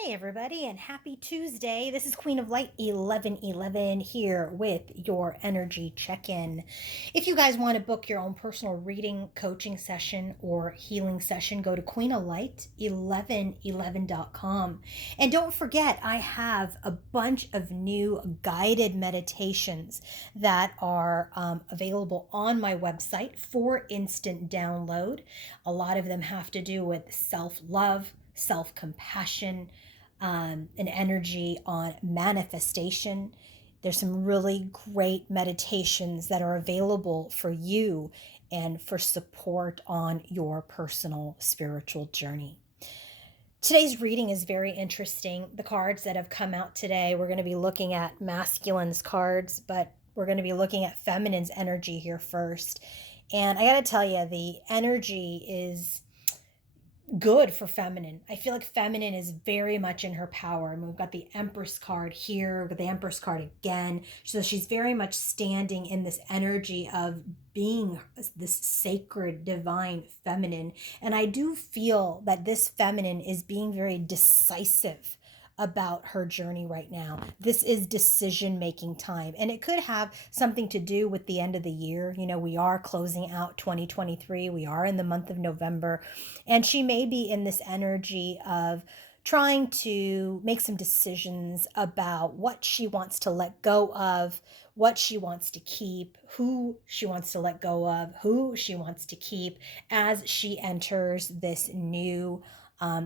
Hey everybody, and happy Tuesday. This is Queen of Light 1111 here with your energy check-in. If you guys want to book your own personal reading, coaching session, or healing session, go to queenoflight1111.com. And don't forget, I have a bunch of new guided meditations that are available on my website for instant download. A lot of them have to do with self-love, self-compassion, an energy on manifestation. There's some really great meditations that are available for you and for support on your personal spiritual journey. Today's reading is very interesting. The cards that have come out today, we're going to be looking at masculine's cards, but we're going to be looking at feminine's energy here first. And I got to tell you, the energy is good for feminine. I feel like feminine is very much in her power. I mean, we've got the Empress card here, we've got the Empress card again. So she's very much standing in this energy of being this sacred, divine feminine. And I do feel that this feminine is being very decisive about her journey right now. This is decision-making time, and it could have something to do with the end of the year. You know, we are closing out 2023. We are in the month of November, and she may be in this energy of trying to make some decisions about what she wants to let go of, what she wants to keep, who she wants to let go of, who she wants to keep as she enters this new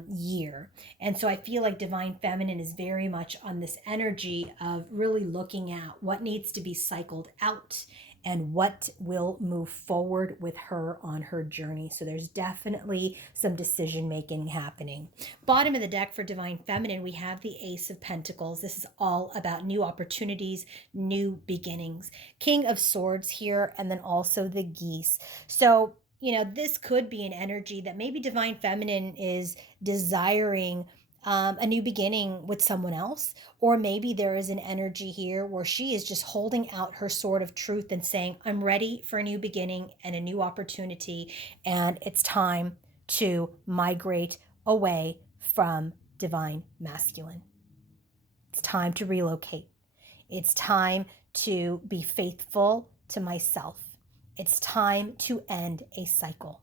year. And so I feel like Divine Feminine is very much on this energy of really looking at what needs to be cycled out and what will move forward with her on her journey. So there's definitely some decision making happening. Bottom of the deck for Divine Feminine, we have the Ace of Pentacles. This is all about new opportunities, new beginnings. King of Swords here, and then also the Geese. So this could be an energy that maybe Divine Feminine is desiring a new beginning with someone else. Or maybe there is an energy here where she is just holding out her sword of truth and saying, I'm ready for a new beginning and a new opportunity. And it's time to migrate away from Divine Masculine. It's time to relocate. It's time to be faithful to myself. It's time to end a cycle.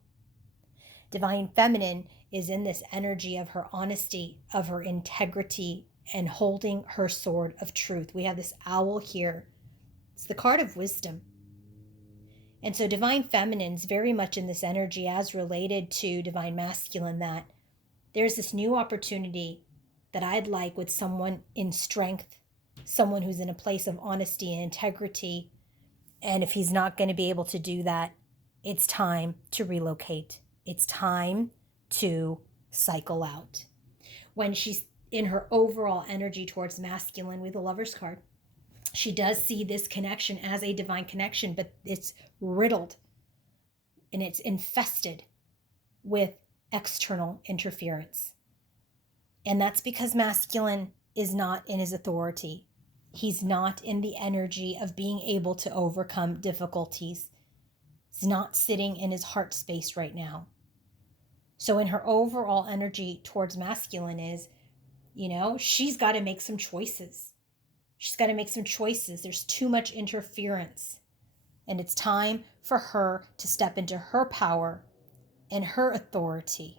Divine Feminine is in this energy of her honesty, of her integrity, and holding her sword of truth. We have this owl here. It's the card of wisdom. And so Divine Feminine is very much in this energy as related to Divine Masculine, that there's this new opportunity that I'd like with someone in strength, someone who's in a place of honesty and integrity. And if he's not going to be able to do that, it's time to relocate. It's time to cycle out. When she's in her overall energy towards masculine with the Lover's card, she does see this connection as a divine connection, but it's riddled and it's infested with external interference. And that's because masculine is not in his authority. He's not in the energy of being able to overcome difficulties. He's not sitting in his heart space right now. So in her overall energy towards masculine is, she's got to make some choices. She's got to make some choices. There's too much interference. And it's time for her to step into her power and her authority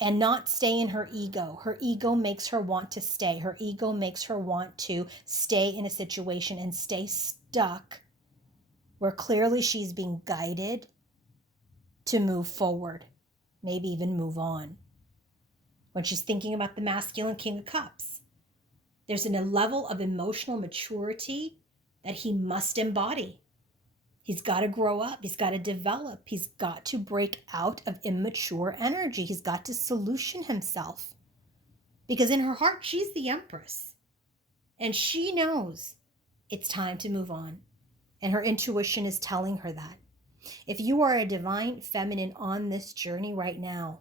and not stay in her ego. Her ego makes her want to stay. Her ego makes her want to stay in a situation and stay stuck where clearly she's being guided to move forward, maybe even move on. When she's thinking about the masculine King of Cups, there's a level of emotional maturity that he must embody. He's got to grow up. He's got to develop. He's got to break out of immature energy. He's got to solution himself. Because in her heart, she's the Empress. And she knows it's time to move on. And her intuition is telling her that. If you are a Divine Feminine on this journey right now,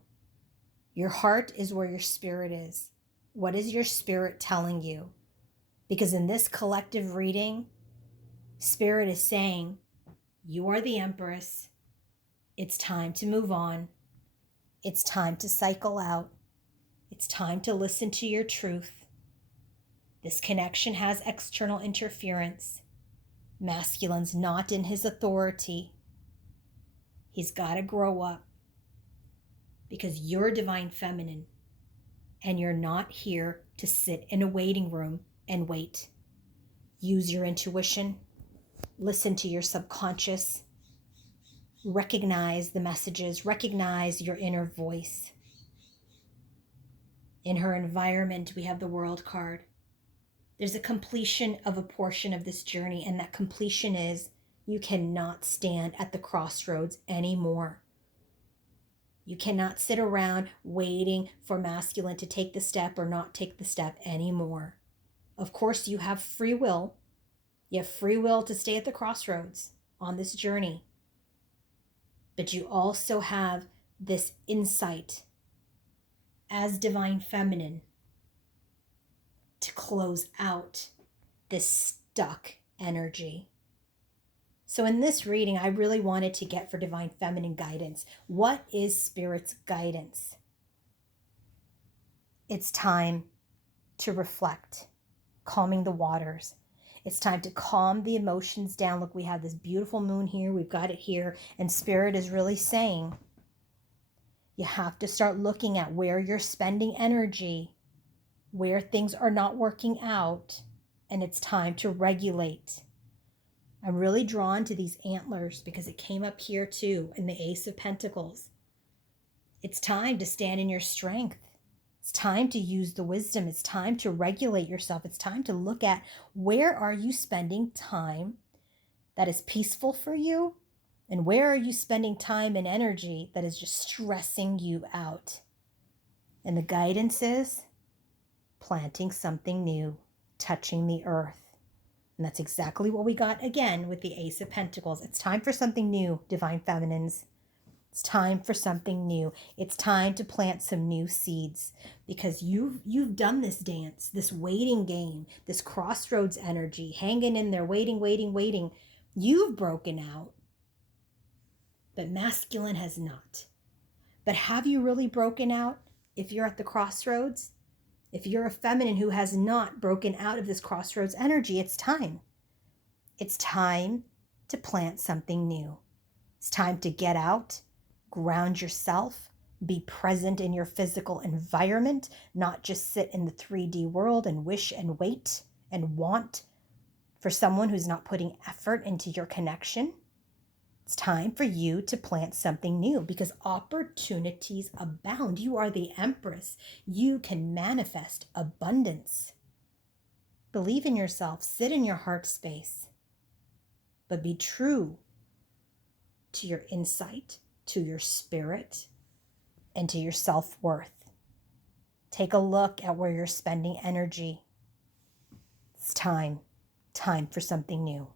your heart is where your spirit is. What is your spirit telling you? Because in this collective reading, Spirit is saying, you are the Empress. It's time to move on. It's time to cycle out. It's time to listen to your truth. This connection has external interference. Masculine's not in his authority. He's got to grow up because you're divine feminine and you're not here to sit in a waiting room and wait. Use your intuition. Listen to your subconscious. Recognize the messages. Recognize your inner voice. In her environment, we have the World card. There's a completion of a portion of this journey, and that completion is you cannot stand at the crossroads anymore. You cannot sit around waiting for masculine to take the step or not take the step anymore. Of course, you have free will. You have free will to stay at the crossroads on this journey. But you also have this insight as divine feminine to close out this stuck energy. So in this reading, I really wanted to get for divine feminine guidance. What is Spirit's guidance? It's time to reflect, calming the waters. It's time to calm the emotions down. Look, we have this beautiful moon here. We've got it here. And Spirit is really saying, you have to start looking at where you're spending energy, where things are not working out, and it's time to regulate. I'm really drawn to these antlers because it came up here too in the Ace of Pentacles. It's time to stand in your strength. It's time to use the wisdom. It's time to regulate yourself. It's time to look at where are you spending time that is peaceful for you, and where are you spending time and energy that is just stressing you out. And the guidance is planting something new, touching the earth. And that's exactly what we got again with the Ace of Pentacles. It's time for something new, divine feminines. It's time for something new. It's time to plant some new seeds because you've done this dance, this waiting game, this crossroads energy, hanging in there, waiting. You've broken out, but masculine has not. But have you really broken out if you're at the crossroads? If you're a feminine who has not broken out of this crossroads energy, it's time. It's time to plant something new. It's time to get out, ground yourself, be present in your physical environment, not just sit in the 3D world and wish and wait and want for someone who's not putting effort into your connection. It's time for you to plant something new because opportunities abound. You are the Empress. You can manifest abundance. Believe in yourself. Sit in your heart space. But be true to your insight, to your spirit, and to your self-worth. Take a look at where you're spending energy. It's time for something new.